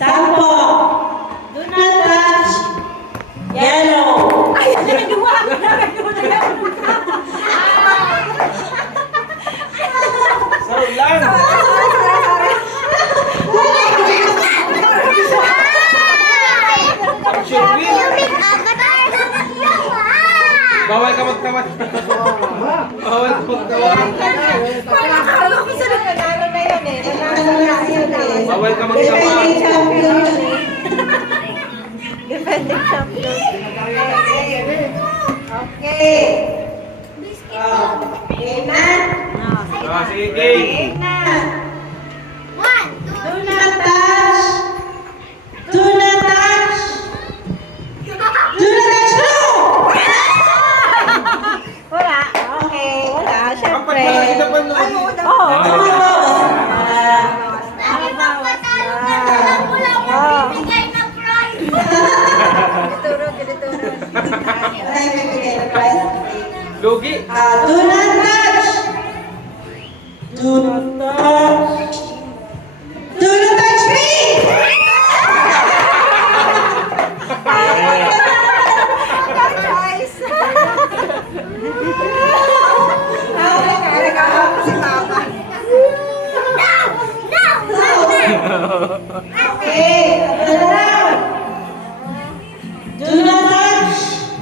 Sampo. Do not touch yellow. Ay, nagawa. Sorry lang. Action wheel. Bawal ka magtawad. Bawal ka magtawad. Akala ko sa nanalo na yun eh. Nanalo na yun eh. Bawal ka magtawad. Defending champion yun eh. Defending champion. Okay. Game na. Ah, sige, game. Game na. Do not touch. Do not touch. Do not touch. No! Wala. Okay. Wala. Siyempre. Kapag wala kita pa naman. Oo. Ginituro. Ay, may bigay na prize. Lugi. Do not touch. Do not touch. Do not touch me. Choice. Okay, another round. Do not touch.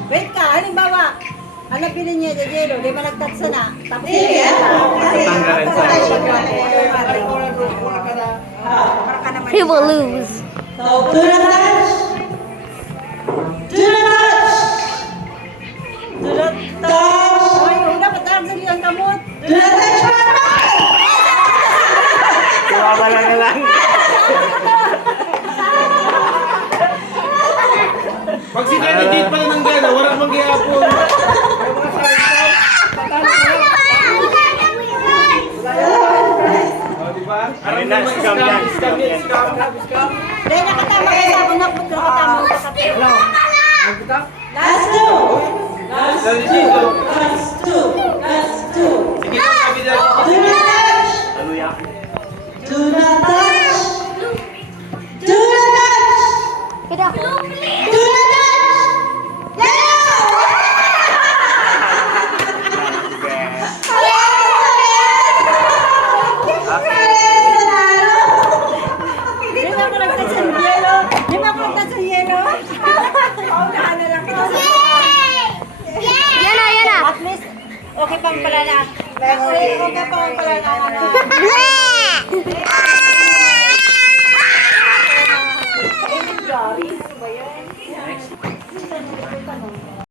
Wait ka, halimbawa, ano pili niya yung yelo, di ba nag-touch na? Tapos Sige, kasi Tanggalin sa He will lose. So, do not touch. Do not touch. Do not touch. Ay, una, patanggal yung kamot. Do not touch my mouth. Wala na lang. Pag si Jenny Jade pala ng gana, walang mag-iapon. O, diba? Aram na scam yan. Scam. Dahil nakatama ka sa una, nakatama ka sa pera. Last two. Jenny Jade, o. Last two. Last two. Sige, sabi na. Do not touch. Do not touch. Do not touch. Get up. Do not touch. Di ba ako nag-touch sa yelo? Di ba ako nag-touch sa yelo? Paunahan na lang kita sa Yan na. At least, okay pang pala na. Okay pang pala na.